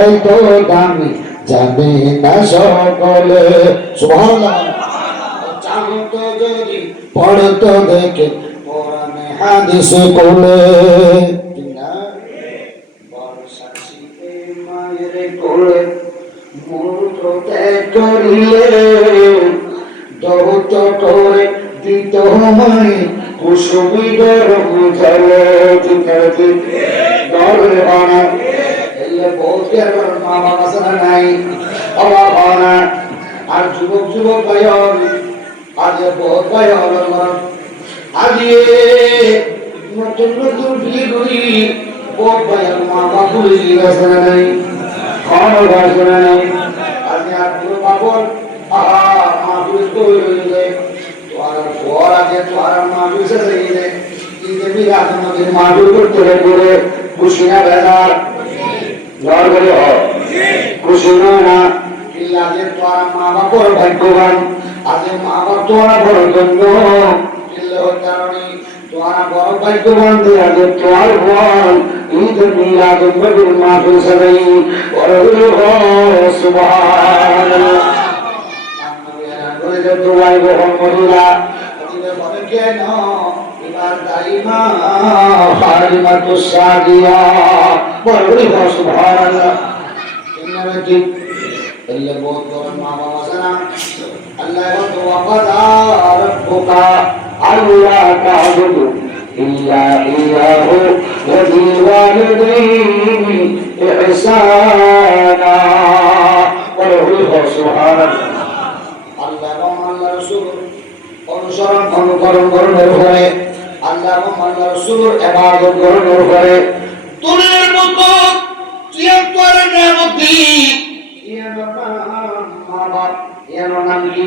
এই তো দামি জানে না সকলে সুবহানাল্লাহ। জানতো যদি পড়তো দেখে কোরআনে হাদিস কোলে না বর্ষা শীতে মায়ের কোলে মূত্র ত্যাগ করিলে দৌত করে দিত মায়ে কুসুমি গরম জলে দিতে দরে বানা বহুত মা বাবা সারা নাই অভাব না আর যুবক যুবক ভাই আজ বহুত ভাই আজ নতুন নতুন বিয়ে করি বহুত ভাই মা বাবু রাসনা নাই খাওয়ার রাসনা নাই আজ আর পুরো বাবর মা পুলিশ কই রইলে তো আর পর আগে তো আর মা পুলিশ রইলে কিন্তু বিরাট আমাদের মা করতে করে খুশি না বেজার ঘর বলে খুশি না আজকে তোরা মা বাবার ভাগ্যবান আজকে মা বাবা তোরা বড় জন্য কারণে তোরা বড় ভাগ্যবান দিয়ে আজকে তোর বল ঈদ মিলাদ নবীর মাহফিল সাজাই বড় সুবহানাল্লাহ করে দোয়াই বহন করিলা তুমি বলে কেন এবার দাইমা ফারিমাতু সাদিয়া বড় সুবহানাল্লাহ ইন্নামা কি إلا بوت ما وزنا الله وقضى ربك ألا تعبدوا إلا إياه وبالوالدين إحسانا وله سبحان الله الله رسول অনুসরণ অনুকরণ করার পরে আল্লাহ এবং আল্লাহ রাসূল ইবাদত করার পরে তুলের মতো 73 নিয়ামত এর নাম কি